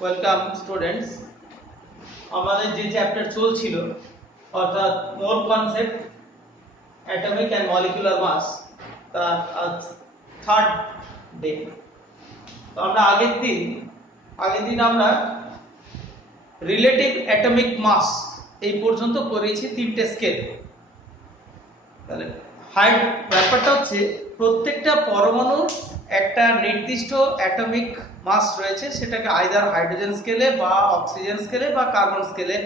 Welcome students. আমাদের যে chapter চলছিল অর্থাৎ mole concept atomic and molecular mass, তার আজ থার্ড ডে। তো আমরা আগের দিন আমরা রিলেটিভ অ্যাটমিক মাস এই পর্যন্ত করেছি তিনটে স্কেল। তাহলে ব্যাপারটা হচ্ছে প্রত্যেকটা পরমাণুর একটা নির্দিষ্ট অ্যাটমিক মাস রয়েছে, সেটাকে আইদার হাইড্রোজেন স্কেলে বা অক্সিজেন স্কেলে বা কার্বন স্কেলে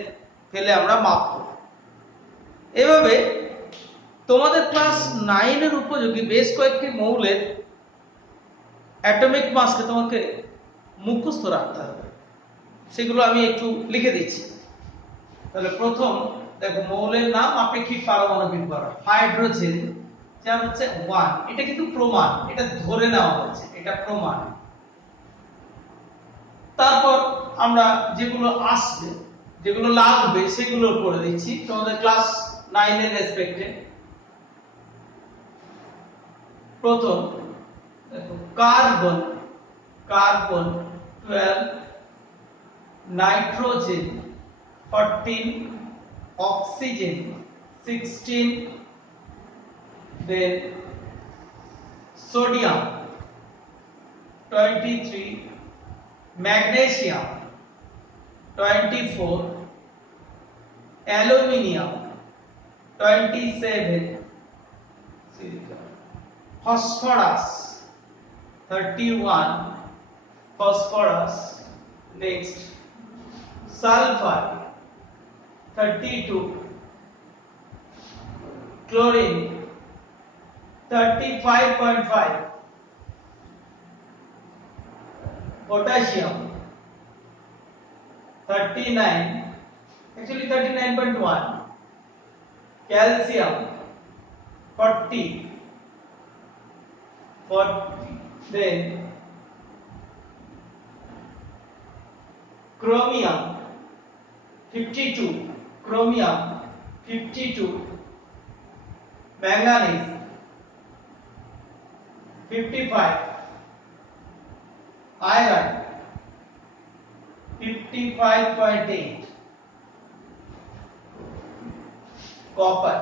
ফেলে আমরা মাপব। এভাবে তোমাদের ক্লাস 9 এর উপযোগী বেশ কয়েকটি মৌলের অ্যাটমিক মাসকে তোমাকে মুখস্থ রাখতে হবে, সেগুলো আমি একটু লিখে দিচ্ছি। তাহলে প্রথম দেখো, মৌলের নাম আপেক্ষিক পারমাণবিক ভর হাইড্রোজেন, যা হচ্ছে 1। এটা কিন্তু প্রমাণ, এটা ধরে নেওয়া হয়েছে, এটা প্রমাণ। তারপর আমরা যেগুলো আসবে, যেগুলো লাগবে সেগুলো করে দিচ্ছি তোমাদের ক্লাস 9 এর রেসপেক্টে। প্রথম দেখো, carbon 12, nitrogen 14, oxygen 16, then sodium 23, magnesium 24, aluminium 27, phosphorus 31, phosphorus. Next, sulfur 32, chlorine 35.5, potassium 39, actually 39.1, calcium 40, then chromium 52, manganese 55, iron 55.8, copper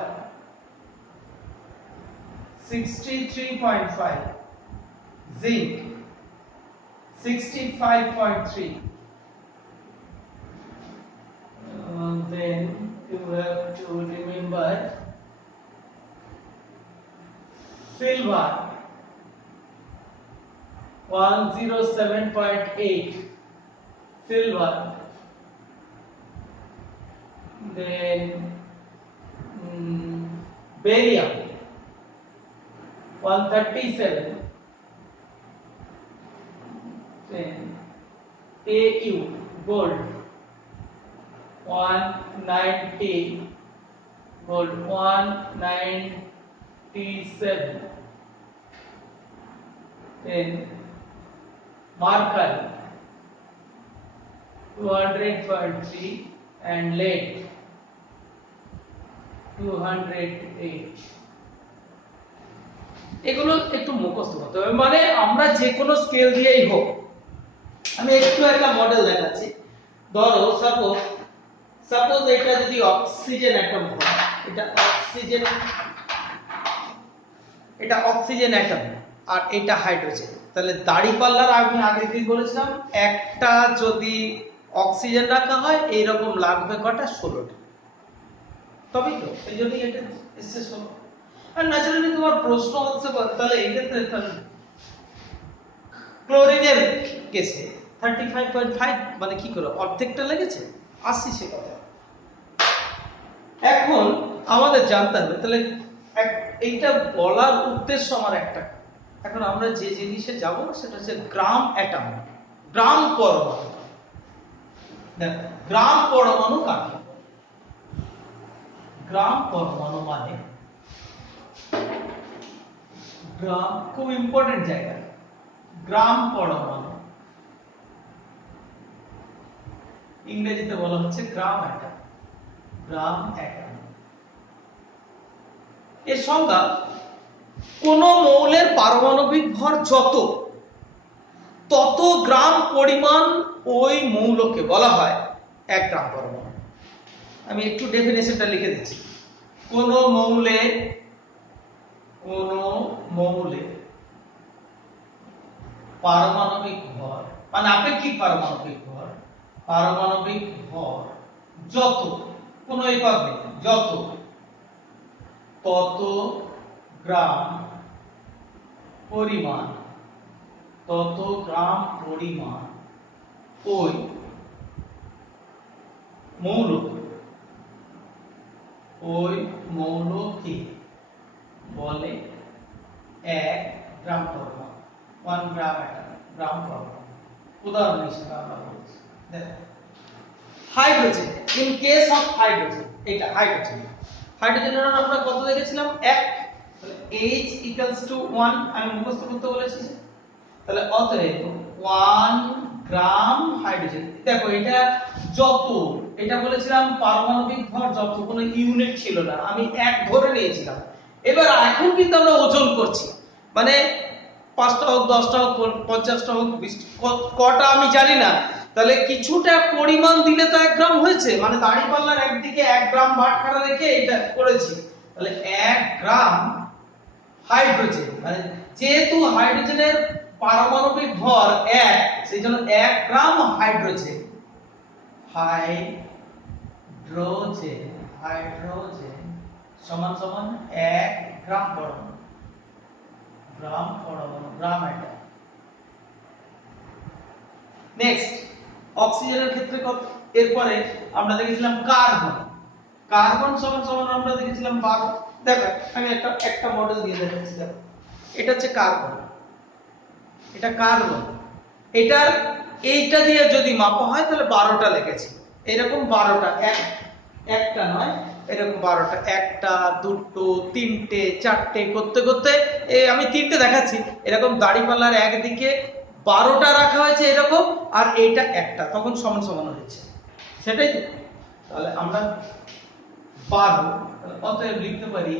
63.5, zinc 65.3. Then you have to remember silver 107.8, silver. Then barium 137, then Au gold 190, gold 197, then mercury 200.3 and lead 208. এগুলো একটু মুখস্থ করতে হবে, মানে আমরা যে কোনো scale দিয়েই হোক। আমি একটু একটা মডেল দেখাচ্ছি। ধরো সাপোজ এটা যদি অক্সিজেন অ্যাটম হয়, এটা অক্সিজেন অ্যাটম আর এটা হাইড্রোজেন, তাহলে দাঁড়িপাল্লার আমি আগের দিন বলেছিলাম একটা যদি অক্সিজেন রাখা হয় এইরকম লাগবে কটা, 16টা। তবেই তো এই জন্যই এটা এসছে 16। আর ন্যাচারালি তোমার প্রশ্ন হচ্ছে তাহলে এই ক্ষেত্রে ক্লোরিনের কেসে 35.5 মানে কি করে অর্ধেকটা লেগেছে, আসছি সে কথা। এখন আমাদের জানতে হবে, তাহলে এইটা বলার উদ্দেশ্য আমার একটা, এখন আমরা যে জিনিসে যাব সেটা হচ্ছে গ্রাম অ্যাটম, গ্রাম পরমাণু। দেখো, গ্রাম পরমাণু কাকে? গ্রাম পরমাণু মানে গ্রাম, খুব ইম্পর্টেন্ট জায়গা। গ্রাম পরমাণু ইংরেজিতে বলা হচ্ছে গ্রাম অ্যাটম। এর সংজ্ঞা, কোন মৌলের পারমাণবিক ভর যত তত গ্রাম পরিমাণ ওই মৌলকে বলা হয় 1 গ্রাম পরমাণু। আমি একটু ডেফিনেশনটা লিখে দিচ্ছি। কোন মৌলে পারমাণবিক ভর মানে আপেক্ষিক পারমাণবিক ভর যত, কোন একক নেই, যত, তত গ্রাম পরিমাণ ওই মৌলকে বলে 1 গ্রাম পরমাণু, 1 গ্রাম গ্রাম পরমাণু। উদাহরণ হিসেবে আমরা বলছি, দেখো hydrogen, in case of hydrogen, এটা হাইড্রোজেনের আমরা কত দেখেছিলাম 1, তাহলে H = 1 আমি মুখস্থ করতে বলেছি, তাহলে অতএব 1 গ্রাম হাইড্রোজেন। দেখো এটা যত, এটা বলেছিলাম পারমাণবিক ভর যত, কোনো ইউনিট ছিল না, আমি 1 ধরে নিয়েছিলাম। এবার এখন কিন্তু আমরা ওজন করছি, মানে 5টা হোক 10টা হোক 50টা হোক 20 কটা আমি জানি না, তাহলে কিছুটা পরিমাণ দিলে তো 1 গ্রাম হয়েছে, মানে দাঁড়িপাল্লার একদিকে 1 গ্রাম বাটখারা রেখে এটা করেছি। তাহলে 1 গ্রাম হাইড্রোজেন, মানে যেহেতু হাইড্রোজেনের পারমাণবিক ভর 1, সেই জন্য 1 গ্রাম হাইড্রোজেন সমান সমান 1 গ্রাম পরমাণু, গ্রাম এটা। নেক্সট অক্সিজেনের ক্ষেত্রে কত? এরপরে আমরা দেখেছিলাম কার্বন সমান সমান আমরা দেখেছিলাম 12। দেখো আমি একটা মডেল দিয়ে দেখাচ্ছি। দেখো এটা হচ্ছে কার্বন, এটার এইটা দিয়ে যদি মাপা হয় তাহলে 12টা লিখেছি, এরকম 12টা, একটা নয়, এরকম 12টা, একটা, দুটো, তিনটে, চারটে করতে করতে আমি 3টে দেখাচ্ছি, এরকম দাড়িপাল্লার একদিকে 12টা রাখা হয়েছে এরকম, আর এইটা একটা, তখন সমান সমান হচ্ছে, সেটাই তো। তাহলে আমরা 12, অতএব লিখতে পারি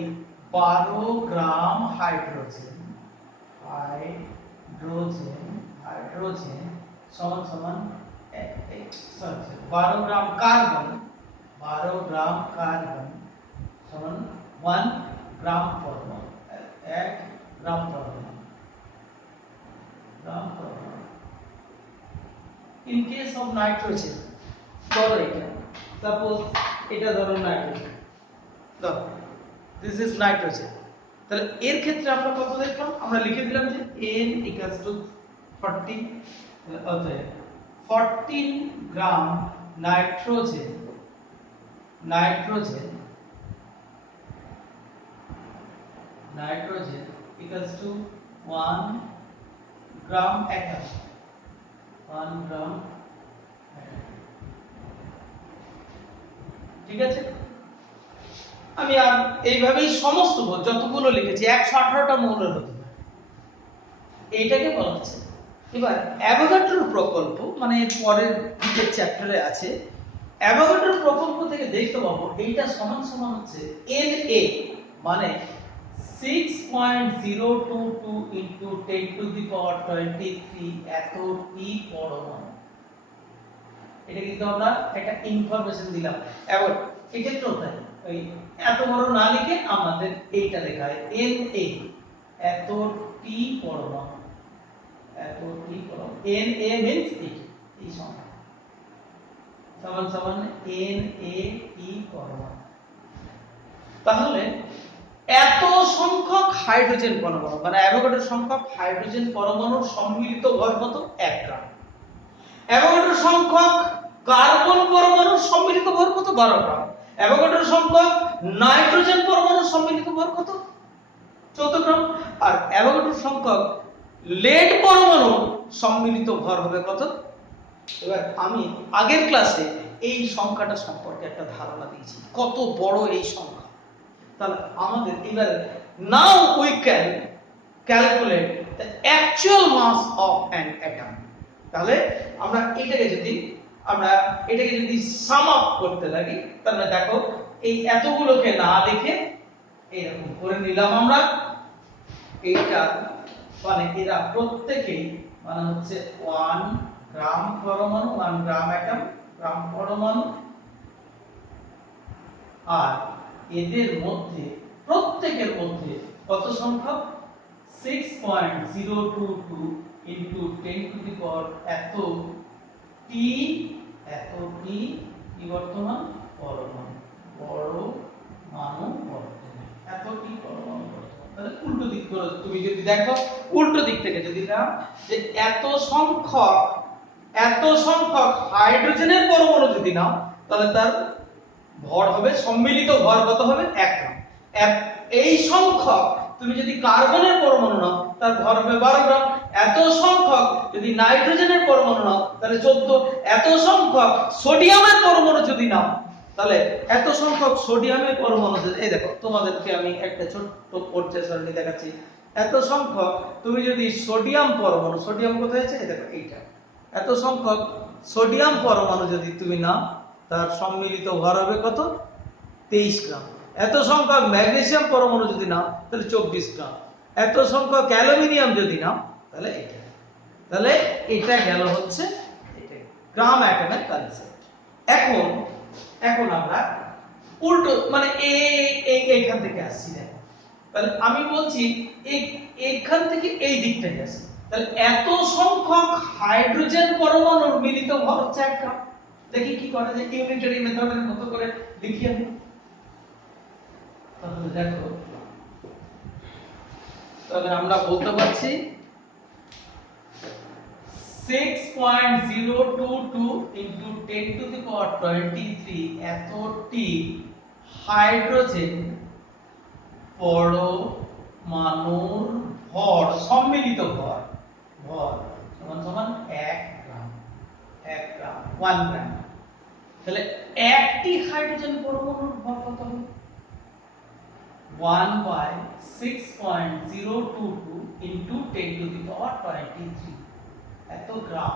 12 গ্রাম হাইড্রোজেন সমান সমান 12 গ্রাম কার্বন সমান 1 গ্রাম পরমাণু, 1 গ্রাম পরমাণু। ইন কেস অফ নাইট্রোজেন, ধরো এটা, সাপোজ এটা ধরো নাইট্রোজেন, ধরো দিস ইজ নাইট্রোজেন, তাহলে এর ক্ষেত্রে আমরা কত দেখলাম? আমরা লিখে দিলাম যে n = 40, অতএব 14 gram nitrogen equals to 1 gram atom, 1 gram atom. ঠিক আছে, আমি আর এইভাবেই সমস্ত যতগুলো লিখেছি 118টা মৌল হতে পারে, এইটাকে বলা হচ্ছে। এবার অ্যাভোগাড্রোর প্রকল্প, মানে এর পরের দিকের চ্যাপ্টারে আছে, অ্যাভোগাড্রোর প্রকল্প থেকে দেখতে পাবো এইটা সমান সমান হচ্ছে Na, মানে 6.022 into 10⁻23 এত টি পরমাণু। এটা কিন্তু আমরা একটা ইনফরমেশন দিলাম। এবার এক্ষেত্রেও তাই, ওই এত বড় না লিখে আমাদের এইটা লেখা হয় Na, এত টি পরমাণু, Na means এই সংখ্যা সমান সমান Na পরমাণু। তাহলে এত সংখ্যক হাইড্রোজেন পরমাণু, মানে অ্যাভোগাড্রো সংখ্যক হাইড্রোজেন পরমাণুর সম্মিলিত ভর কত? 1 গ্রাম। অ্যাভোগাড্রো সংখ্যক কার্বন পরমাণুর সম্মিলিত ভর কত? 12 গ্রাম। অ্যাভোগাড্রো সংখ্যক নাইট্রোজেন পরমাণুর সম্মিলিত ভর কত? 14 গ্রাম। আর অ্যাভোগাড্রো সংখ্যক লেড পরমাণু সম্মিলিত ভর হবে কত? এবার আমি আগের ক্লাসে এই সংখ্যাটা সম্পর্কে একটা ধারণা দিয়েছি, কত বড় এই সংখ্যা। তাহলে আমাদের এবার now we can calculate the actual mass of an atom. তাহলে আমরা এটাকে যদি সাম আপ করতে লাগি, তাহলে দেখো এই এতগুলোকে না লিখে এরকম করে নিলাম আমরা, এইটা মানে এরা প্রত্যেকেই মানে হচ্ছে 1 গ্রাম পরমাণু, 1 গ্রাম অ্যাটম, গ্রাম পরমাণু। আর এদের মধ্যে প্রত্যেকের মধ্যে কত সংখ্যক 6.022 ইনটু 10 টু দি পাওয়ার এত টি কি বর্তমান পরমাণু, পরমাণু বর্তমান, এত টি পরমাণু বর্তমান। তাহলে উল্টো দিক করে তুমি যদি দেখো, উল্টো দিক থেকে যদি না, যে এত সংখ্যক হাইড্রোজেনের পরমাণু যদি নাও, তাহলে তার ভর হবে, সম্মিলিত ভর কত হবে 1 গ্রাম। এই সংখ্যক তুমি যদি কার্বনের পরমাণু নাও, তার ভর হবে 12 গ্রাম। এত সংখ্যক যদি নাইট্রোজেনের পরমাণু নাও, তাহলে 14। এত সংখ্যক সোডিয়ামের পরমাণু যদি নাও, তাহলে এত সংখ্যক সোডিয়ামের পরমাণু, এই দেখো তোমাদেরকে আমি একটা ছোট্ট পর্যায় সারণী দেখাচ্ছি। এত সংখ্যক তুমি যদি সোডিয়াম পরমাণু, সোডিয়াম কোথায় আছে, এই দেখো এইটা, এত সংখ্যক সোডিয়াম পরমাণু যদি তুমি নাও, তার সম্মিলিত ভর হবে কত 23 গ্রাম। এত সংখ্যক ম্যাগনেসিয়াম পরমাণু যদি নাও, তাহলে 24 গ্রাম। এত সংখ্যক অ্যালুমিনিয়াম যদি নাও, তাহলে এটা গেল হচ্ছে গ্রাম অ্যাটমের কনসেপ্ট। এখন আমরা উল্টো মানে এইখান থেকে আসছি। দেখো, তাহলে আমি বলছি এইখান থেকে এই দিকটাই আসি। তাহলে এত সংখ্যক হাইড্রোজেন পরমাণুর মিলিত ভর হচ্ছে 1 গ্রাম। দেখি কি করা যায়, ইউনিটারি মেথডের মতো করে লিখি আমি। তাহলে দেখো, তাহলে আমরা বলতে পারছি 6.022 into 10 to the power 23 এতটি হাইড্রোজেন পরমাণুর ভর, সম্মিলিত ভর সমান সমান 1 গ্রাম, 1 গ্রাম। তাহলে একটি হাইড্রোজেন পরমাণুর ভর কত হবে? 1 by 6.022 into 10 to the power 23 এত গ্রাম।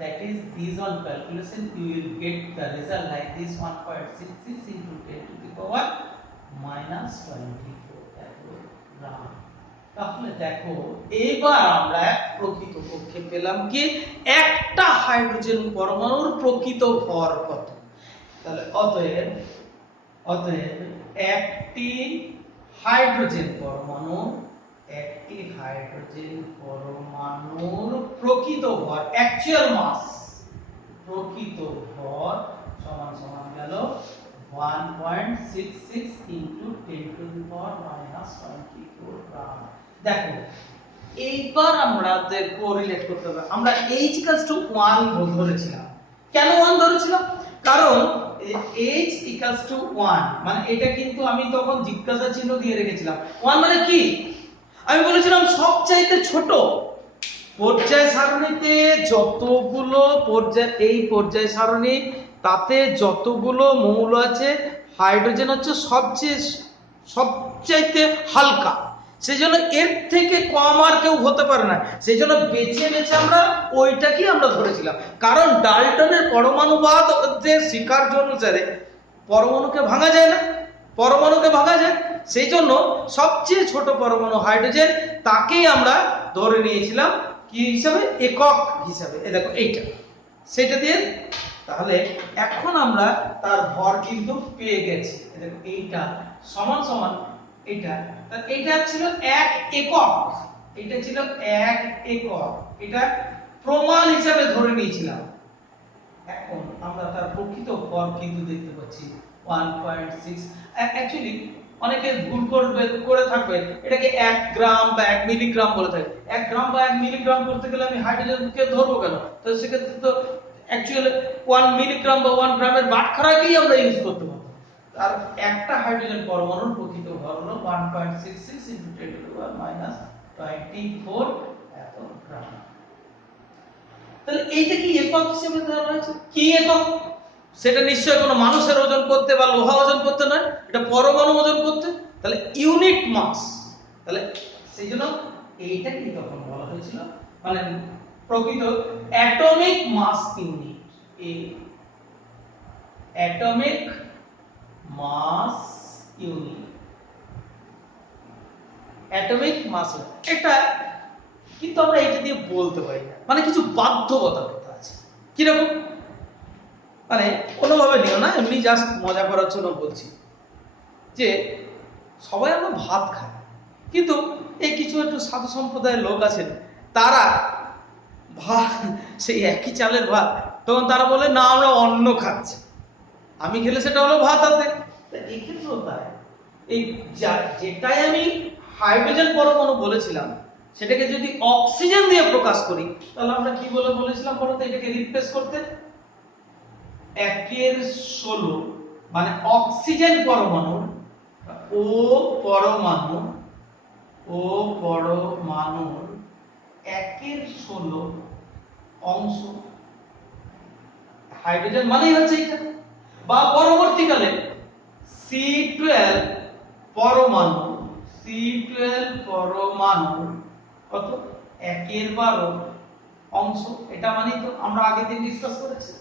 That is, these on calculation you will get the result like this, 1.66 into 10 to the power minus 24 এত গ্রাম। তাহলে দেখো, এবার আমরা প্রকৃতপক্ষে পেলাম কি একটা হাইড্রোজেন পরমাণুর প্রকৃত ভর কত। তাহলে অতএব একটি হাইড্রোজেন পরমাণুর প্রকৃত ভর, অ্যাকচুয়াল মাস, প্রকৃত ভর সমান সমান গেল 1.66 into 10 to the power minus 24 গ্রাম। দেখো, এইবার আমাদের কোরিলেট করতে হবে। আমরা h = 1 ধরেছিলাম। কেন 1 ধরেছিলাম? কারণ h = 1 মানে এটা কিন্তু আমি তখন জিজ্ঞাসা চিহ্ন দিয়ে রেখেছিলাম। 1 মানে কি? আমি বলেছিলাম সবচাইতে ছোট পর্যায় সারণীতে যতগুলো এই পর্যায় সারণী, তাতে যতগুলো মৌল আছে, হাইড্রোজেন হচ্ছে সবচাইতে হালকা। সেজন্য এর থেকে কম আর কেউ হতে পারে না। সেজন্য বেছে আমরা ওইটাকেই আমরা ধরেছিলাম। কারণ ডাল্টনের পরমাণুবাদ যে স্বীকার্য অনুসারে পরমাণুকে ভাঙা যায় না, সেই জন্য সবচেয়ে ছোট পরমাণু হাইড্রোজেন, তাকেই আমরা ধরে নিয়েছিলাম কি হিসাবে, একক হিসাবে। এই দেখো এইটা, সেটা দিয়ে। তাহলে এখন আমরা তার ভর কিন্তু পেয়ে গেছি। দেখো এইটা সমান সমান এইটা, এইটা ছিল 1 একক, এটা প্রমাণ হিসাবে ধরে নিয়েছিলাম। এখন আমরা তার প্রকৃত ভর কিন্তু দেখতে পাচ্ছি 1.6। অ্যাকচুয়ালি অনেকে ভুল করে থাকবে, এটাকে 1 গ্রাম বা 1 মিলিগ্রাম বলে থাকে। 1 গ্রাম বা 1 মিলিগ্রাম করতে গেলে আমি হাইড্রোজেনকে ধরবো কেন? তো সেক্ষেত্রে তো অ্যাকচুয়ালি 1 মিলিগ্রাম বা 1 গ্রামের বাটখারাকেই আমরা ইউজ করতে পারবো। আর একটা হাইড্রোজেন পরমাণুর প্রকৃত ভর হলো 1.66 into 10 to the power minus 24 এত গ্রাম। তাহলে এইটা কি একক হিসেবে ধরা হয়েছে? কি একক? সেটা নিশ্চয়ই কোনো মানুষের ওজন করতে বা লোহা ওজন করতে নয়, এটা পরমাণু ওজন করতে। তাহলে ইউনিট মাস। তাহলে সেই জন্য এইটাকে তখন বলা হয়েছিল মানে প্রকৃত atomic mass unit. Atomic mass unit, এটা কিন্তু আমরা এটা দিয়ে বলতে পারি না, মানে কিছু বাধ্যবাধকতা আছে। কিরকম, মানে কোনোভাবে নিও না, এমনি জাস্ট মজা করার জন্য বলছি যে সবাই আমরা ভাত খাই, কিন্তু এই কিছু একটু সাধু সম্প্রদায়ের লোক আছেন, তারা ভাত, সেই একই চালের ভাত, তখন তারা বলে না আমরা অন্ন খাচ্ছি, আমি খেলে সেটা হলো ভাত আছে। এক্ষেত্রেও তাই, এই যেটাই আমি হাইড্রোজেন পরমাণু বলেছিলাম সেটাকে যদি অক্সিজেন দিয়ে প্রকাশ করি, তাহলে আমরা কি বলে বলেছিলাম বলতো, এটাকে রিপ্লেস করতে 1/16, মানে অক্সিজেন পরমাণু ও পরমাণুর 1/16 অংশ হাইড্রোজেন মানেই হচ্ছে এটা। বা পরবর্তীকালে C12 পরমাণু কত, 1/12 অংশ, এটা মানেই তো আমরা আগের দিন ডিসকাস করেছি।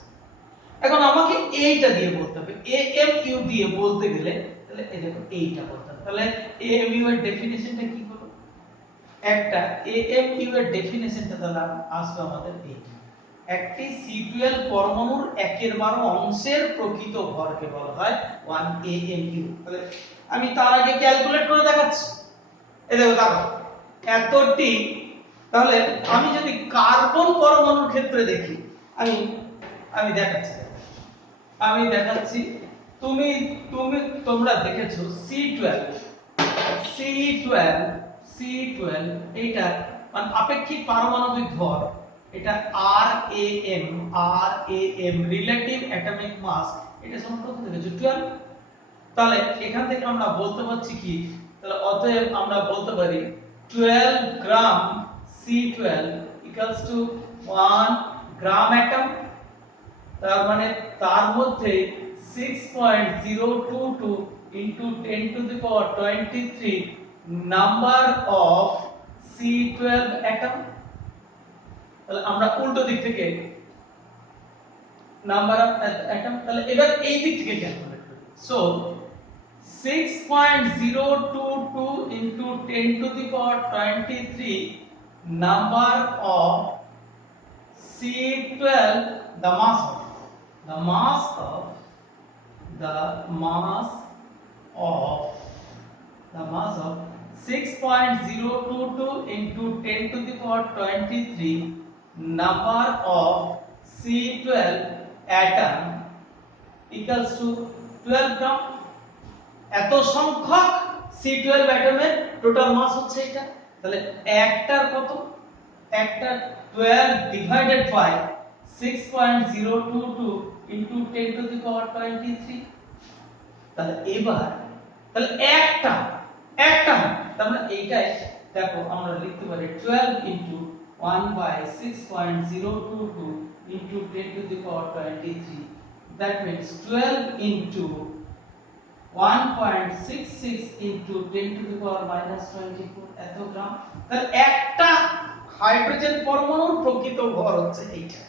এখন আমাকে এইটা দিয়ে বলতে হবে, AMU দিয়ে বলতে গেলে তাহলে এই দেখো এইটা বলতে হবে। তাহলে AMU এর ডেফিনিশনটা কি হলো, একটা AMU এর ডেফিনিশনটা তাহলে আসবে আমাদের এইটা, একটি C12 পরমাণুর 1/12 অংশের প্রকৃত ভরকে বলা হয় 1 AMU। তাহলে আমি তার আগে ক্যালকুলেট করে দেখাচ্ছি, এই দেখো এতটি। তাহলে আমি যদি কার্বন পরমাণুর ক্ষেত্রে দেখি, আমি দেখাচ্ছি, তোমরা দেখেছো C12 এইটা মানে আপেক্ষিক পারমাণবিক ভর, এটা RAM রিলেটিভ অ্যাটমিক মাস, এটা সমান কত দেখেছো 12। তাহলে এখান থেকে আমরা বলতে পারছি কি, তাহলে অতএব আমরা বলতে পারি 12 গ্রাম C12 equals to 1 gram atom, তার মানে তার মধ্যে 6.022 into 10 to the power 23 number of C12 atom. তাহলে আমরা উল্টো দিক থেকে নাম্বার অফ অ্যাটম, তাহলে এবার এই দিক থেকে ক্যালকুলেট করি। So 6.022 into 10 to the power 23 number of C12, the mass of 6.022 into 10 to the power 23 number of C12 atom equals to 12 গ্রাম। এত সংখ্যক C12 অ্যাটমের টোটাল মাস হচ্ছে এটা। তাহলে একটার কত, একটা 12 divided by 6.022 into 10 to the power 23। তাহলে এবার তাহলে একটা তার মানে এইটাই দেখো আমরা লিখতে পারি 12 into 1 by 6.022 into 10 to the power 23, that means 12 into 1.66 into 10 to the power minus 24 এত গ্রাম। তাহলে একটা হাইড্রোজেন পরমাণুর প্রকৃত ভর হচ্ছে এইটা।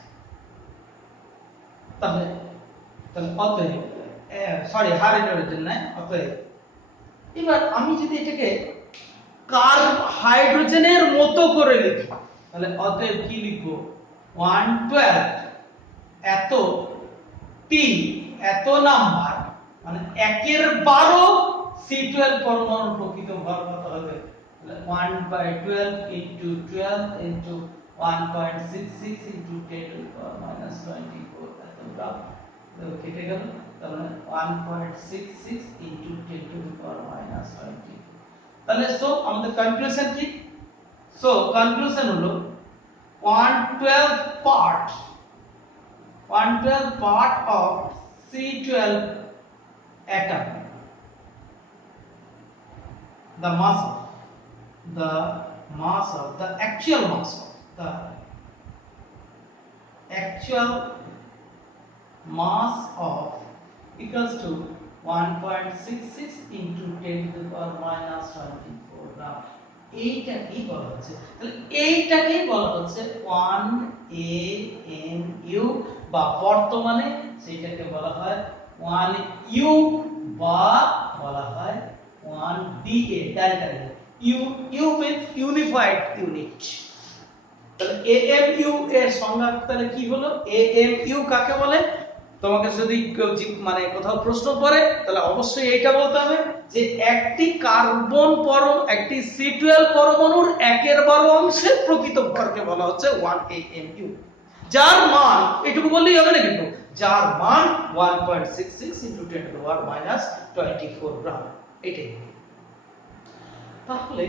তাহলে অতএব হাইড্রোজেন না, অতএব এবার আমি যদি এটাকে হাইড্রোজেনের মতো করে লিখি, তাহলে অতএব কি লিখবো, 112 এত টি এত নাম্বার, মানে 1/12 C12 পরমাণুর প্রকৃত ভর কত হবে, তাহলে 1/12 into 12 into 1.66 into 10 to the power minus 24 এত গ্রাম। কেটে গেল, তাহলে 1.66 into 10 to the power minus 24। তাহলে সো আমাদের কনক্লুশন কি, সো কনক্লুশন হলো 112 part of C12 atom, the actual mass of equals to 1.66 into 10 to the power minus 24 গ্রাম। এইটাকেই বলা হচ্ছে, তাহলে এইটাকেই বলা হচ্ছে 1 AMU, বা বর্তমানে সেটাকে বলা হয় 1U, বা বলা হয় 1DA। U means unified unit, তাহলে AMU এর সংজ্ঞা তাহলে কি হলো? AMU কাকে বলে? তোমাকে যদি মানে কোথাও প্রশ্ন করে তাহলে অবশ্যই এটা বলতে হবে যে একটি কার্বন একটি C12 পরমাণুর 1/12 অংশের প্রকৃত ভরকে বলা হচ্ছে 1 AMU, যার মান এটুকু বললেই হবে না কিন্তু, যার মান 1.66 × 10⁻24 গ্রাম। এটাই। তাহলে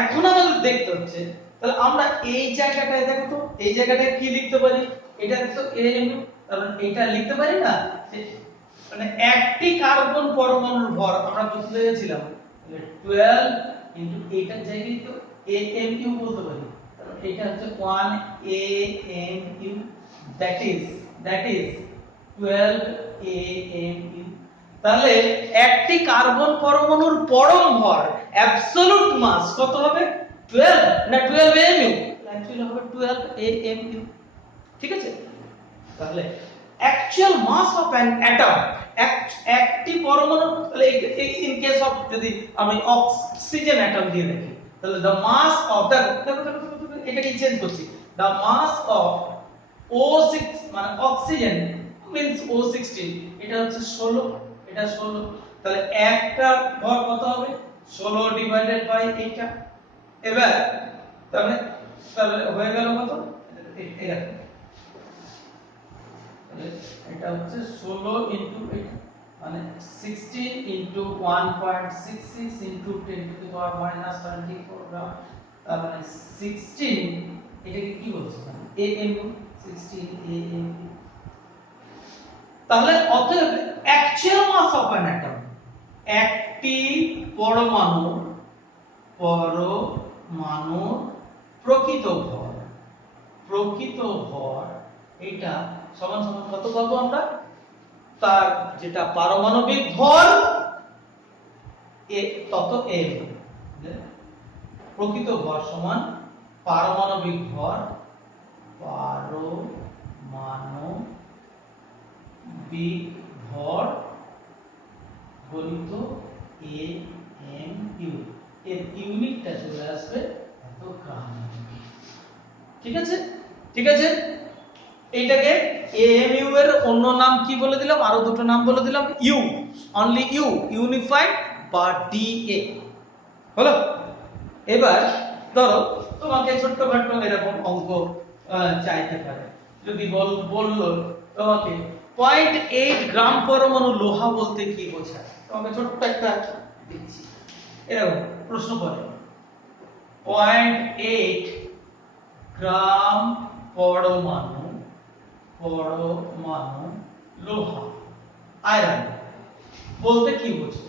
এখন আমাদের দেখতে হচ্ছে তাহলে আমরা এই জায়গাটায় দেখো তো, এই জায়গাটায় কি লিখতে পারি? এটা তো AMU, কারণ এটা লিখতে পারি না মানে একটি কার্বন পরমাণুর ভর আমরা কত লিখেছিলাম 12 এইটার জায়গায় তো AMU বলতে পারি, কারণ এটা হচ্ছে 1 AMU, that is 12 AMU। তাহলে একটি কার্বন পরমাণুর পরম ভর অ্যাবসলিউট মাস কত হবে? 12 না 12 AMU? অ্যাকচুয়ালি হবে 12 AMU। ঠিক আছে? তাহলে actual mass of an atom, একটি পরমাণু, তাহলে ইন কেস অফ যদি আমি অক্সিজেন অ্যাটম দিয়ে দেখি তাহলে দ্য মাস অফ এটাকে চেঞ্জ করছি, দ্য মাস অফ O6 মানে অক্সিজেন মিন্স O16, এটা হচ্ছে 16, এটা 16, তাহলে একটা ভর কত হবে? 16 ডিভাইডেড বাই এইটা। এবার তাহলে হয়ে গেল কত? 11। তাহলে এটা হচ্ছে 16 ইনটু এটা মানে 16 ইনটু 1.66 ইনটু 10⁻⁻24 গ্রাম, তার মানে 16, এটাকে কি বলছো AMU, 16 AMU। তাহলে অতএব actual mass of an atom, একটি পরমাণুর প্রকৃত ভর এটা সমান সমান কত পাবো আমরা? তার যেটা পারমাণবিক ভর তত m, প্রকৃত ভর সমান পারমাণবিক ভর গণিত AMU, এর ইউনিটটা চলে আসবে এত গ্রাম। ঠিক আছে? ঠিক আছে, এইটাকে AMU এর অন্য নাম কি বলে দিলাম? আরো দুটো নাম বলে দিলাম, ইউ, অনলি ইউ, ইউনিফাইড বা DA। হলো? এবার ধরো তোমাকে ছোট্টখাটো এরকম অঙ্ক চাইতে পারে, যদি বললো তোমাকে 0.8 গ্রাম পরমাণু লোহা বলতে কি বোঝায়, তোমাকে ছোট্ট একটা দিচ্ছি, এরকম প্রশ্ন করে 0.8 গ্রাম পরমাণু লোহা আয়রন বলতে কি বোঝো?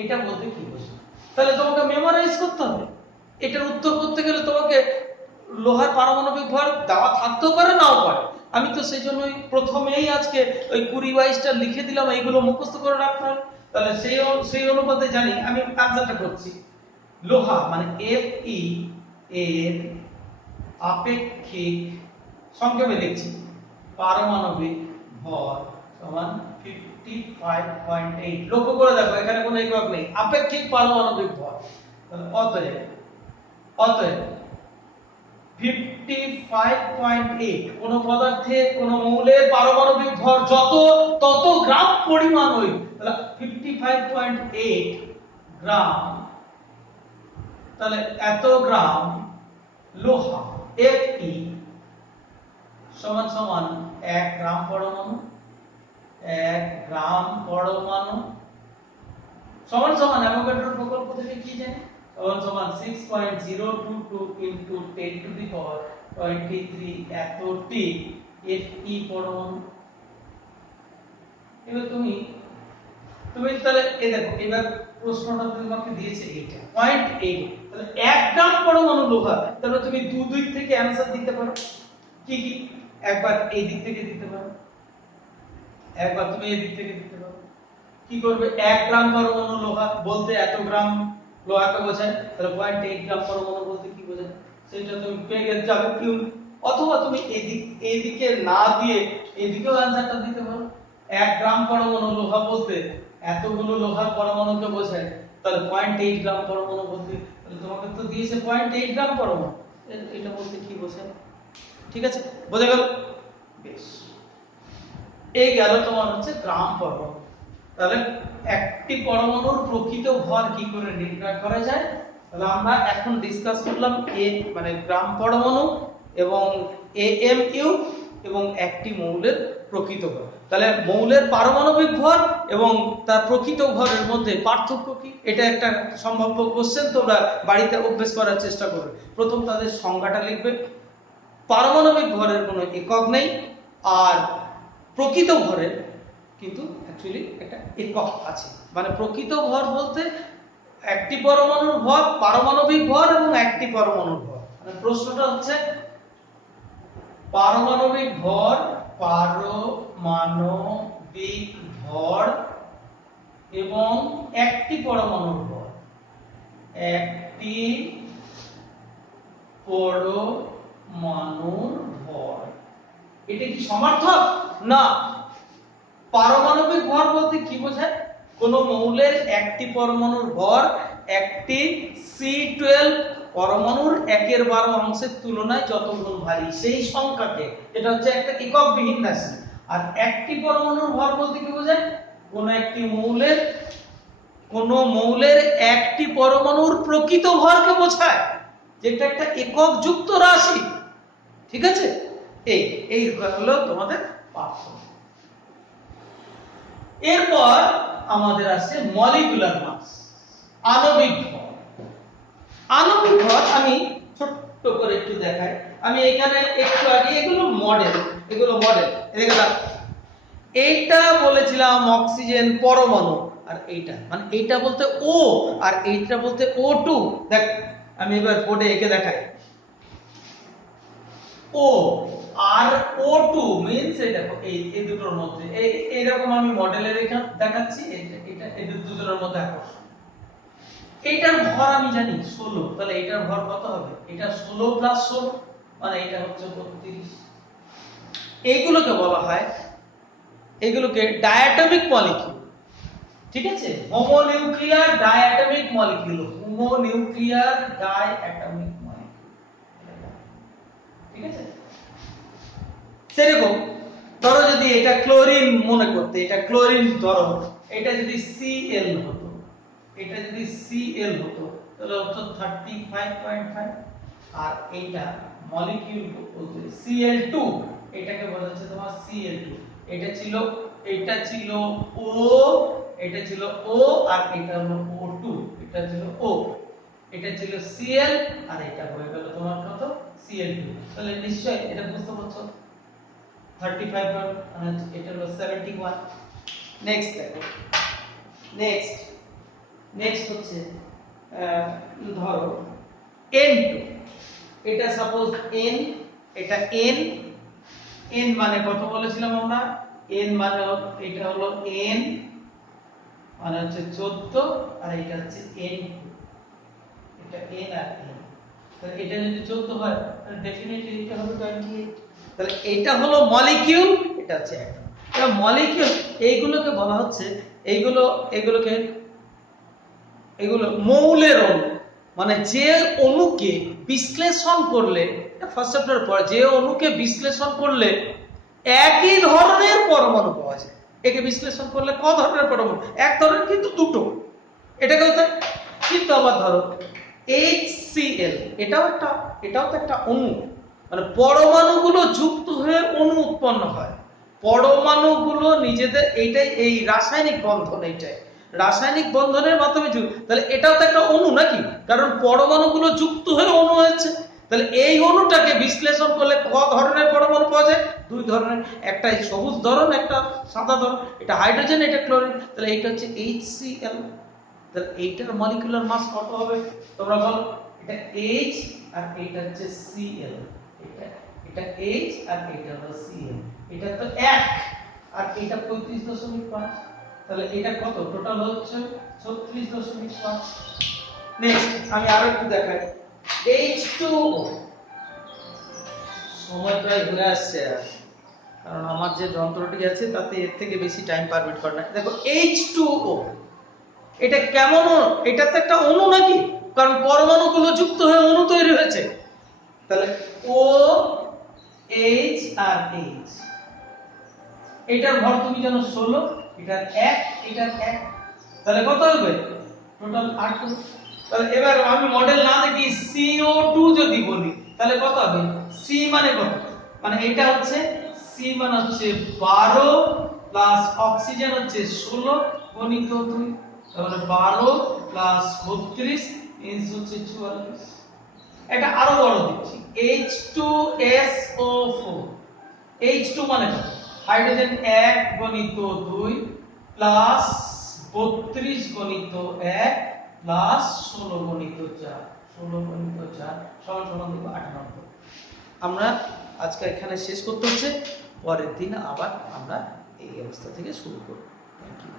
এটা বলতে কি বোঝো? তাহলে তোমাকে মেমোরাইজ করতে হবে। এটার উত্তর করতে গেলে তোমাকে লোহার পারমাণবিক ভর দেওয়া থাকতেও পারে, নাও পারে। আমি তো সেই জন্যই প্রথমেই আজকে ওই 20-22টা লিখে দিলাম, এইগুলো মুখস্থ করে রাখতে হবে। তাহলে সেই অনুপাতে জানি আমি আনসারটা করছি। লোহা মানে Fe এর আপেক্ষিক, সংক্ষেপে লিখছি, পারমাণবিক ভর সমান 55.8। লক্ষ্য করে দেখো এখানে কোনো একক নেই, আপেক্ষিক পারমাণবিক ভর। অতএব 55.8 কোন পদার্থের কোন মৌলের পারমাণবিক ভর যত তত গ্রাম পরিমাণ হয়, তাহলে 55.8 গ্রাম, তাহলে এত গ্রাম লোহা Fe সমান সমান 1 গ্রাম পরমাণু, 1 গ্রাম পরমাণু সমান সমান অ্যাভোগাড্রোর প্রকল্প থেকে কি জানি, সমান সমান 6.022 ইনটু 10⁻23 এতটি Fe পরমাণু। এবার তুমি তাহলে দেখো এবার প্রশ্নটা তোমাকে দিয়েছে এইটা 0.8, তাহলে 1 গ্রাম পরমাণু লোহা, তাহলে তুমি দুই থেকে অ্যানসার দিতে পারো। কি কি? একবার এই দিক থেকে দিতে পারো, একবার তুমি এই দিক থেকে দিতে পারো। কি করবে? 1 গ্রাম পরমাণু লোহা বলতে এত গ্রাম লোহাকে বোঝায়, তাহলে 0.8 গ্রাম পরমাণু বলতে কি বোঝায় সেটা তুমি পেয়ে যাবে। অথবা তুমি এইদিকে না দিয়ে এদিকেও অ্যানসারটা দিতে পারো। 1 গ্রাম পরমাণু লোহা বলতে এতগুলো লোহার পরমাণুকে বোঝায়, তাহলে 0.8 গ্রাম পরমাণু বলতে, তাহলে তোমাকে তো দিয়েছে 0.8 গ্রাম পরমাণু, এটা বলতে কি বোঝায় ঠিক আছে, বোঝা গেল? বেশ, এই গেল তোমার হচ্ছে গ্রাম পরমাণু। তাহলে একটি পরমাণুর প্রকৃত ভর কি করে নির্ণয় করা যায়, তাহলে আমরা এখন ডিসকাস করলাম মানে গ্রাম পরমাণু এবং এএমইউ এবং একটি মৌলের প্রকৃত ভর। তাহলে মৌলের পারমাণবিক ভর এবং তার প্রকৃত ভরের মধ্যে পার্থক্য কি, এটা একটা সম্ভাব্য কোশ্চেন, তোমরা বাড়িতে অভ্যাস করার চেষ্টা করবে। প্রথম তাদের সংজ্ঞাটা লিখবে। পারমাণবিক ভরের কোনো একক নেই, আর প্রকৃত ভরের কিন্তু অ্যাকচুয়ালি একটা একক আছে। মানে প্রকৃত ভর বলতে একটি পরমাণুর ভর, পারমাণবিক ভর এবং একটি পরমাণুর ভর। মানে প্রশ্নটা হচ্ছে পারমাণবিক ভর, পারমাণবিক ভর এবং একটি পরমাণুর ভর, একটি পরমাণুর ভর, এটা কি সমার্থক? না। পারমাণবিক ভর বলতে কি বোঝায়? কোন মৌলের একটি পরমাণুর ভর একটি C12 পরমাণুর 1/12 অংশের তুলনায় যত গুণ ভারী সেই সংখ্যাকে, এটা হচ্ছে একটা একক বিহীন রাশি। আর একটি পরমাণুর ভর বলতে কি বোঝায়? কোন মৌলের একটি পরমাণুর প্রকৃত ভরকে বোঝায়, যেটা একটা একক যুক্ত রাশি। ঠিক আছে, এই হলো তোমাদের পার্থক্য। এরপর আমাদের আছে মলিকুলার মাস, আণবিক ভর। আণবিক ভর আমি ছোট্ট করে একটু দেখাই। আমি এখানে একটু আগে এগুলো মডেল, এইটা বলেছিলাম অক্সিজেন পরমাণু, আর এইটা মানে এইটা বলতে ও আর এইটা বলতে O2। দেখ আমি এবার বোর্ডে এঁকে দেখাই। ও আর O2 মিন্স এই দেখো এই দুটোর মধ্যে এইরকম আমি মডেলে দেখাচ্ছি। এটা এই দুটোর মধ্যে আকর্ষণ। এইটার ভর আমি জানি 16, তাহলে এইটার ভর কত হবে? এটা 16 প্লাস 16 মানে এটা হচ্ছে 32। এইগুলোকে বলা হয়, এগুলোকে ডায়াটমিক মলিকিউল। ঠিক আছে, হোমোনিউক্লিয়ার ডায়াটমিক মলিকিউল, হোমোনিউক্লিয়ার ডায়াটমিক মলিকিউল। ঠিক আছে, সেরকম ধরো যদি এটা ক্লোরিন মনে করতে, এটা ক্লোরিন ধরো, এটা যদি Cl হতো, এটা যদি Cl হতো তাহলে হতো 35.5। আর এইটা মলিকিউল বলতে Cl2, এটাকে বলা হচ্ছে তোমার Cl2। এটা ছিল O, এটা ছিল O আর এটা হলো O2, এটা ছিল O, এটা ছিল Cl আর এটা হয়ে গেল তোমার কত? Cl2। তাহলে নিশ্চয়ই এটা বুঝতে পারছো 35 মানে এটা হলো 71। নেক্সট দেখো, নেক্সট হচ্ছে ধরো N2, এটা সাপোজ N, এটা N মানে কত বলেছিলাম আমরা? N মানে এটা হলো N মানে হচ্ছে 14 আর এটা হচ্ছে N2, এটা N আর N। তাহলে এটা যদি 14 হয় তাহলে ডেফিনেটলি এটা হবে 28। তাহলে এটা হলো মলিকিউল, এটা হচ্ছে অ্যাটম। এটা মলিকিউল, এইগুলোকে বলা হচ্ছে এগুলো মৌলের অণু। মানে যে অণুকে বিশ্লেষণ করলে, ফার্স্ট চ্যাপ্টারের পর, যে অণুকে বিশ্লেষণ করলে একই ধরনের পরমাণু পাওয়া যায়। একে বিশ্লেষণ করলে ক ধরনের পরমাণু? এক ধরনের কিন্তু দুটো। এটাকে হতে কিন্তু আবার ধরো HCl, এটাও তো একটা অণু। মানে পরমাণুগুলো যুক্ত হয়ে অণু উৎপন্ন হয়। পরমাণুগুলো নিজেদের এইটাই এই রাসায়নিক বন্ধন, এইটাই রাসায়নিক বন্ধনের মাধ্যমে তাহলে এটাও তো একটা অণু নাকি? কারণ পরমাণুগুলো যুক্ত হয়ে অণু হয়েছে। তাহলে এই অণুটাকে বিশ্লেষণ করলে ক ধরনের পরমাণু পাওয়া যায়? দুই ধরনের, একটা সবুজ ধরন, একটা সাদা ধরন। এটা হাইড্রোজেন, এটা ক্লোরিন। তাহলে এইটা হচ্ছে HCl। তাহলে এইটার মলিকুলার মাস কত হবে তোমরা বলো? এটা H আর এটা হচ্ছে Cl, এটা H আর এটা হলো Cl। এটা তো 1 আর এটা 35.5। তাহলে এটা কত? টোটাল হচ্ছে 36.5। নেক্সট আমি আরো একটু দেখাই। H2O, সময় প্রায় হয়ে আসছে, কারণ আমার যে যন্ত্রটি আছে তাতে এর থেকে বেশি টাইম পারমিট করে না। দেখো H2O, এটা কেমন? এটা তো একটা অণু নাকি? কারণ পরমাণুগুলো যুক্ত হয়ে অণু তৈরি হয়েছে। তাহলে O এইচ আর এইচ, এটার ভর তুমি জানো 16, এটার 1, এটার 1, তাহলে কত হবে টোটাল 8 হবে। তাহলে এবার আমি মডেল না দেখি CO2 যদি বলি তাহলে কত হবে, C মানে কত, মানে এটা হচ্ছে C মানে হচ্ছে 12 প্লাস অক্সিজেন হচ্ছে 16 গুণিত 2, তাহলে 12 প্লাস 32 ইজ হচ্ছে 44। এটা আরো বড় দিচ্ছি, H2SO4, H2 মানে কত, হাইড্রোজেন 1 গণিত 2 প্লাস 32 গণিত 1 প্লাস 16 গণিত 4, 16 গণিত 4 সমান সমান দেব 98। আমরা আজকে এখানে শেষ করতে হচ্ছে, পরের দিন আবার আমরা এই অবস্থা থেকে শুরু করব। Thank you.